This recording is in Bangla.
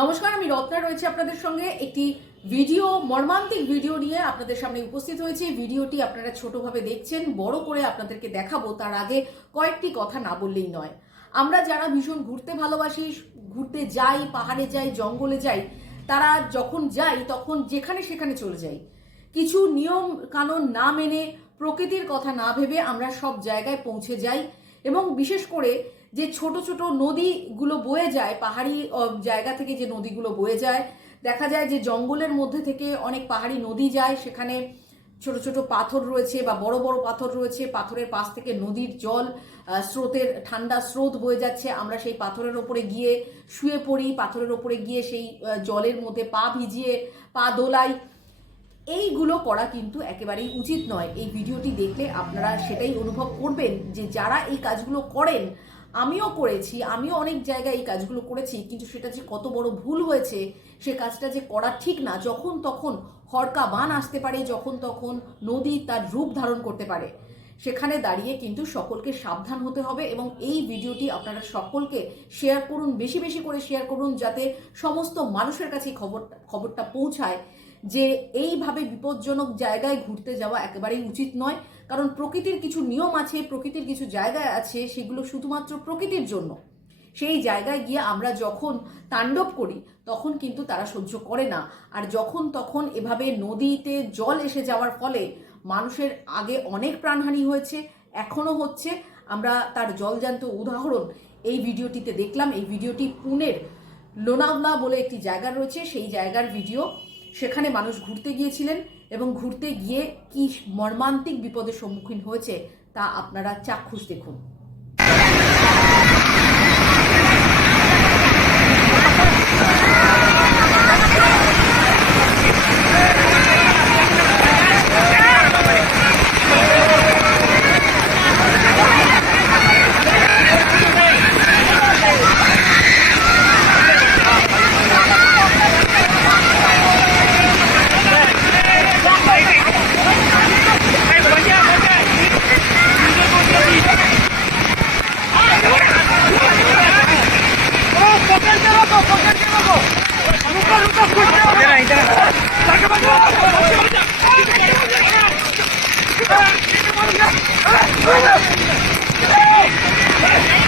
নমস্কার, আমি রত্না রয়েছে আপনাদের সঙ্গে। একটি ভিডিও, মর্মান্তিক ভিডিও নিয়ে আপনাদের সামনে উপস্থিত হয়েছে। ভিডিওটি আপনারা ছোটভাবে দেখছেন, বড় করে আপনাদেরকে দেখাবো, তার আগে কয়েকটি কথা না বললেই নয়। আমরা যারা ভীষণ ঘুরতে ভালোবাসি, ঘুরতে যাই, পাহাড়ে যাই, জঙ্গলে যাই, তারা যখন যাই, তখন যেখানে সেখানে চলে যাই। কিছু নিয়ম কানুন না মেনে প্রকৃতির কথা না ভেবে আমরা সব জায়গায় পৌঁছে যাই এবং বিশেষ করে যে ছোট ছোট নদীগুলো বয়ে যায়, পাহাড়ি জায়গা থেকে যে নদীগুলো বয়ে যায়, দেখা যায় যে জঙ্গলের মধ্যে থেকে অনেক পাহাড়ি নদী যায়, সেখানে ছোট ছোট পাথর রয়েছে বা বড় বড় পাথর রয়েছে, পাথরের পাশ থেকে নদীর জল স্রোতের ঠান্ডা স্রোত বয়ে যাচ্ছে, আমরা সেই পাথরের ওপরে গিয়ে শুয়ে পড়ি, পাথরের ওপরে গিয়ে সেই জলের মধ্যে পা ভিজিয়ে, পা দোলাই। এইগুলো করা কিন্তু একেবারেই উচিত নয়। এই ভিডিওটি দেখলে আপনারা সেটাই অনুভব করবেন যে যারা এই কাজগুলো করেন আমিও করেছি, আমিও অনেক জায়গায় এই কাজগুলো করেছি, কিন্তু সেটা যে কত বড় ভুল হয়েছে, সে কাজটা যে করা ঠিক না, যখন তখন হরকা বান আসতে পারে, যখন তখন নদী তার রূপ ধারণ করতে পারে। সেখানে দাঁড়িয়ে কিন্তু সকলকে সাবধান হতে হবে এবং এই ভিডিওটি আপনারা সকলকে শেয়ার করুন, বেশি বেশি করে শেয়ার করুন, যাতে সমস্ত মানুষের কাছে এই খবরটা খবরটা পৌঁছায় যে এইভাবে বিপজ্জনক জায়গায় ঘুরতে যাওয়া একেবারেই উচিত নয়। কারণ প্রকৃতির কিছু নিয়ম আছে, প্রকৃতির কিছু জায়গা আছে, সেগুলো শুধুমাত্র প্রকৃতির জন্য। সেই জায়গায় গিয়ে আমরা যখন তাণ্ডব করি, তখন কিন্তু তারা সহ্য করে না। আর যখন তখন এভাবে নদীতে জল এসে যাওয়ার ফলে মানুষের আগে অনেক প্রাণহানি হয়েছে, এখনও হচ্ছে। আমরা তার জলজান্ত উদাহরণ এই ভিডিওটিতে দেখলাম। এই ভিডিওটি পুনের লোনাভলা বলে একটি জায়গা রয়েছে। সেই জায়গার ভিডিও সেখানে মানুষ ঘুরতে গিয়েছিলেন এবং ঘুরতে গিয়ে কি মর্মান্তিক বিপদের সম্মুখীন হয়েছে তা আপনারা চাক্ষুষ দেখুন। Hey!